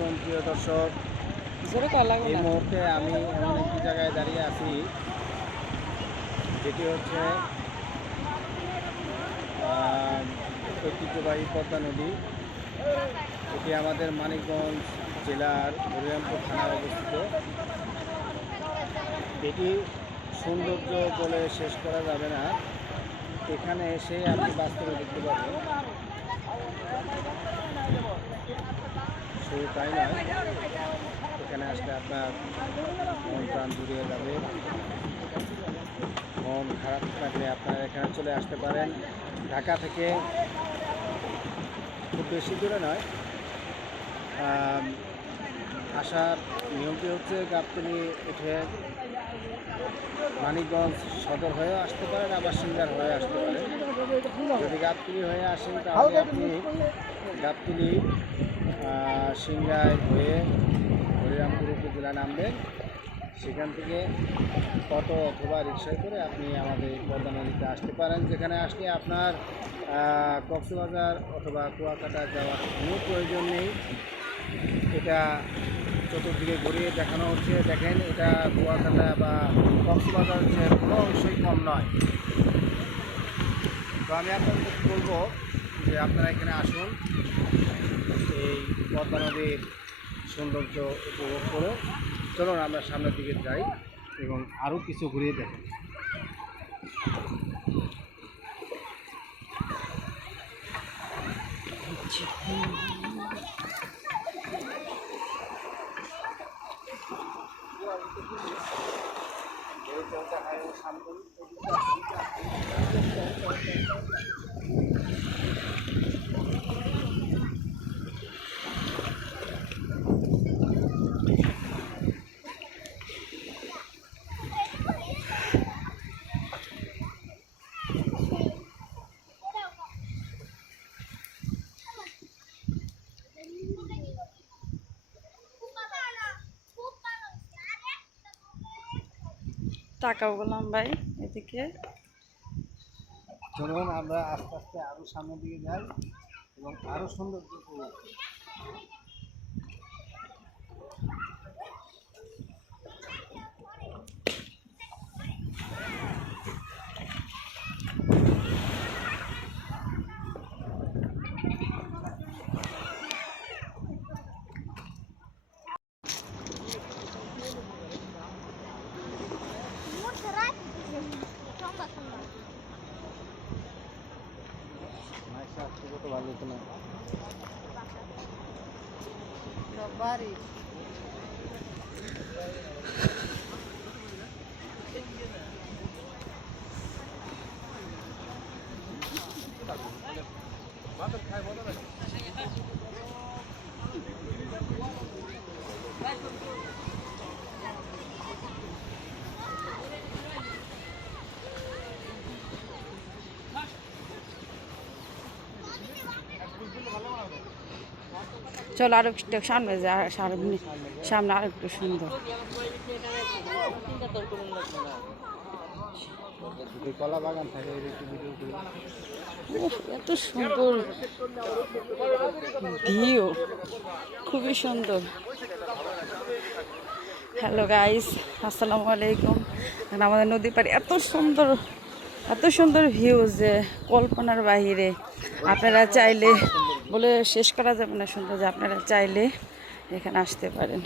আলাইকুম প্রিয় দর্শক। এই মুহূর্তে আমি এমন একটি জায়গায় দাঁড়িয়ে আছি যেটি হচ্ছে ঐতিহ্যবাহী পদ্মা নদী। এটি আমাদের মানিকগঞ্জ জেলার হরিরামপুর থানায় অবস্থিত। এটি সৌন্দর্য বলে শেষ করা যাবে না। এখানে এসে আপনি বাস্তবে দেখতে পাবেন তাই নয়। এখানে আসলে আপনার মন প্রাণ জুড়িয়ে যাবে। মন খারাপ থাকলে আপনারা এখানে চলে আসতে পারেন। ঢাকা থেকে খুব বেশি দূরে নয়। আসার নিয়মটি হচ্ছে গাবতলি উঠে মানিকগঞ্জ সদর হয়েও আসতে পারেন, আবার সিঙ্গার হয়ে আসতে পারেন। যদি গাবতলি হয়ে আসেন তাহলে আপনি গাবতলি সিংগাই হয়ে হরিরামপুর উপজেলা নামবেন সেখান থেকে অটো অথবা রিক্সায় করে আপনি আমাদের পদ্মা নদীতে আসতে পারেন। যেখানে আসলে আপনার কক্সবাজার অথবা কুয়াকাটা যাওয়ার কোনো প্রয়োজন নেই। এটা চতুর্দিকে ঘুরিয়ে দেখানো হচ্ছে। দেখেন, এটা কুয়াকাটা বা কক্সবাজার যে কোনো অংশই কম নয়। তো আমি আপনাদের বলব যে আপনারা এখানে আসুন। এই পদ্মা নদীর সৌন্দর্য উপভোগ করে চলুন আমরা সামনের দিকে যাই এবং আরও কিছু ঘুরিয়ে দেখেন টাকাও বললাম ভাই, এদিকে। চলুন, আমরা আস্তে আস্তে আরও সামনের দিকে যাই এবং আরও সৌন্দর্য Bari. চলো আরও একটু সামনে যা, সামনে সামনে আরও একটু সুন্দর। এত সুন্দর ভিউ, খুবই সুন্দর। হ্যালো গাইস আসসালামু আলাইকুম। আমাদের নদী পাড়ে এত সুন্দর এত সুন্দর ভিউ যে কল্পনার বাহিরে। আপনারা চাইলে বলে শেষ করা যাবে না সুন্দর যে আপনারা চাইলে এখানে আসতে পারেন।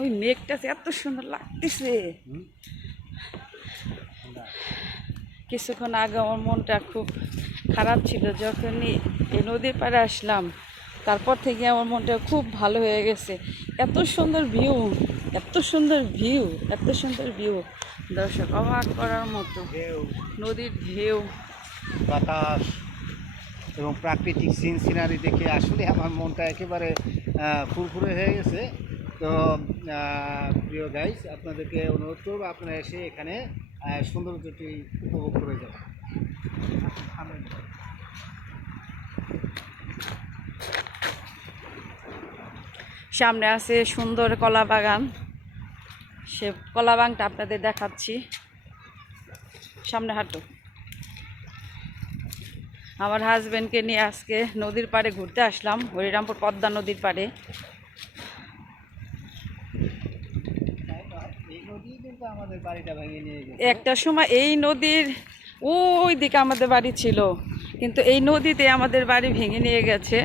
ওই মেঘটা এত সুন্দর লাগতেছে। কিছুক্ষণ আগে আমার মনটা খুব খারাপ ছিল যখনই এই নদীর পাড়ে আসলাম তারপর থেকে আমার মনটা খুব ভালো হয়ে গেছে। এত সুন্দর ভিউ এত সুন্দর ভিউ এত সুন্দর ভিউ দর্শক অবাক করার মতো নদীর ঢেউ। বাতাস এবং প্রাকৃতিক সিন সিনারি দেখে আসলে আমার মনটা একেবারে ফুরফুরে হয়ে গেছে। তো প্রিয় গাইস আপনাদেরকে অনুরোধ করব আপনারা এসে এখানে সৌন্দর্যটি উপভোগ করে যাবেন সামনে আছে সুন্দর কলা বাগান। সে কলা বাগানটা আপনাদের দেখাচ্ছি। সামনে হাঁটো। আমার হাজব্যান্ডকে নিয়ে আজকে নদীর পাড়ে ঘুরতে আসলাম, হরিরামপুর পদ্মা নদীর পাড়ে এই নদী কিন্তু আমাদের বাড়িটা ভেঙে নিয়ে গেছে একটা সময় এই নদীর ওই দিকে আমাদের বাড়ি ছিল, কিন্তু এই নদীতে আমাদের বাড়ি ভেঙে নিয়ে গেছে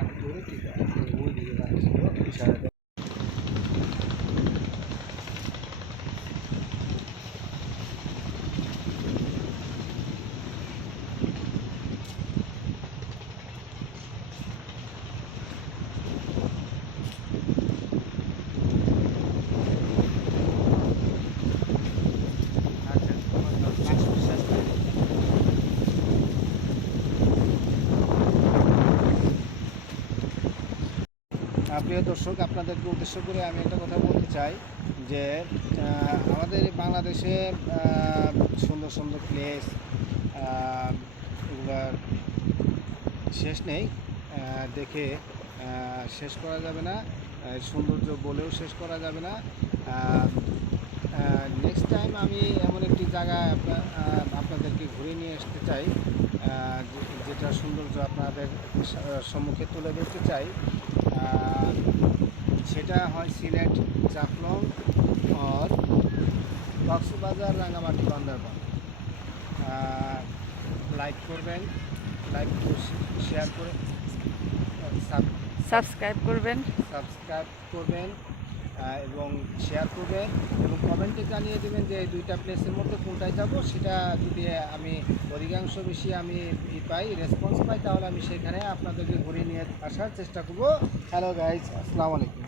আমি ধরেছি তো, ওই দিকে বাড়ি ছিল, ইশারাতে। আচ্ছা, তোমার last বিশ্বাস করে দিই। আহ, প্রিয় দর্শক, আপনাদেরকে উদ্দেশ্য করে আমি একটা কথা বলতে চাই যে আমাদের বাংলাদেশে সুন্দর সুন্দর প্লেস এগুলার শেষ নেই। দেখে শেষ করা যাবে না। সৌন্দর্য বলেও শেষ করা যাবে না। নেক্সট টাইম আমি এমন একটি জায়গা আপনাদেরকে ঘুরে নিয়ে আসতে চাই যেটা সৌন্দর্য আপনাদের সম্মুখে তুলে ধরতে চাই। সেটা হয় সিলেট জাফলং আর কক্সবাজার রাঙামাটি বান্দরবান। লাইক করবেন লাইক শেয়ার করে সাব- সাবস্ক্রাইব করবেন। সাবস্ক্রাইব করবেন। এবং শেয়ার করবেন এবং কমেন্টে জানিয়ে দেবেন যে দুইটা প্লেসের মধ্যে কোনটায় যাব, সেটা যদি আমি অধিকাংশ বেশি আমি ই পাই রেসপন্স পাই, তাহলে আমি সেখানে আপনাদেরকে ঘুরিয়ে নিয়ে আসার চেষ্টা করব। হ্যালো গাইজ আসসালামু আলাইকুম।